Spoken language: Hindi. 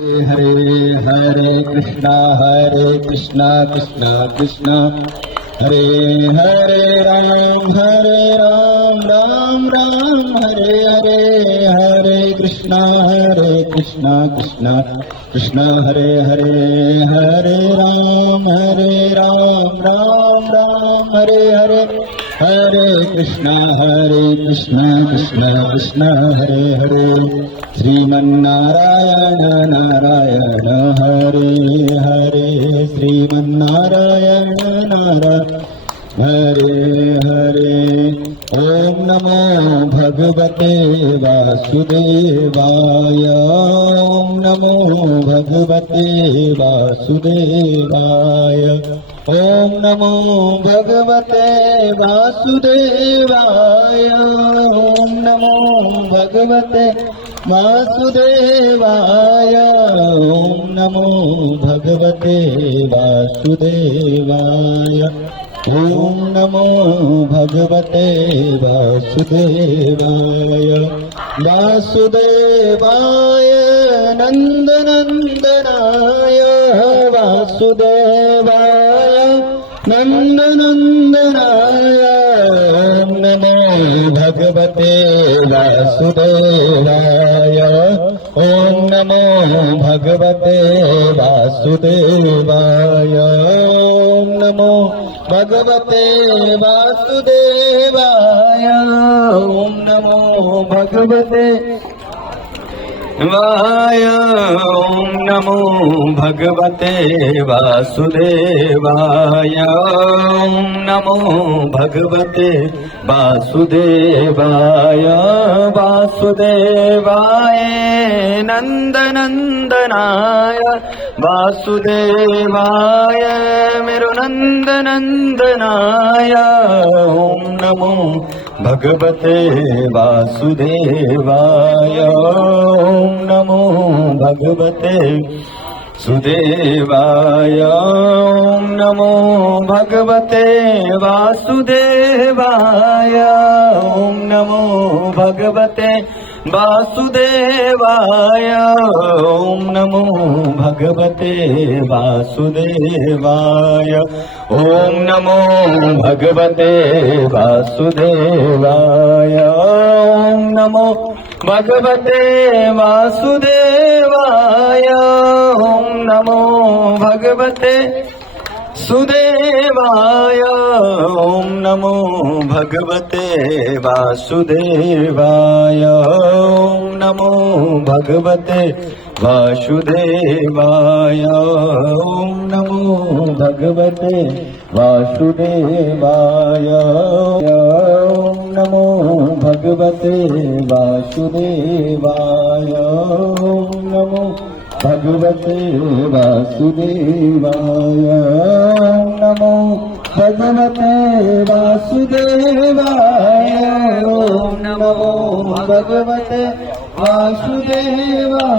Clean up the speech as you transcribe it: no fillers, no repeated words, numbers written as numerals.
हरे हरे कृष्णा कृष्णा कृष्णा हरे राम राम राम हरे हरे कृष्णा कृष्णा कृष्णा हरे राम राम राम हरे हरे कृष्णा कृष्णा कृष्णा हरे श्रीमन्नारायण नारायण हरे हरे श्रीमन्नारायण नारायण हरे ओम नमो भगवते वासुदेवाय ओम नमो भगवते वासुदेवाय ओम नमो भगवते वासुदेवाय ओम नमो भगवते वासुदेवाय ओम नमो भगवते वासुदेवाय ओम नमो भगवते वासुदेवाय वासुदेवाय नंदनंदनाय वासुदेवाय नंदनंदनाय ओम नमो भगवते वासुदेवाय ओम नमो भगवते वासुदेवाय ओम नमो भगवते वासुदेवाय ओम नमो भगवते वाय ओम नमो भगवते वासुदेवाय ओम नमो भगवते वासुदेवाय वासुदेवाय नंदनंदनाय वासुदेवाय मेरो नंदनंदनाय ओम नमो भगवते वासुदेवाय ओम नमो भगवते सुदेवाय ओम नमो भगवते वासुदेवाय ओम नमो भगवते वासुदेवाय ओम नमो भगवते वासुदेवाय ओम नमो भगवते वासुदेवाय ओम नमो भगवते वासुदेवाय ओम नमो भगवते सुदेवाय ओम नमो भगवते वासुदेवाय ओम नमो भगवते वासुदेवाय ओम नमो भगवते वासुदेवाय ओम नमो भगवते वासुदेवाय ओम नमो भगवते वासुदेवाय ओम नमो भगवते वासुदेवाय ओम नमो भगवते वासुदेवाय।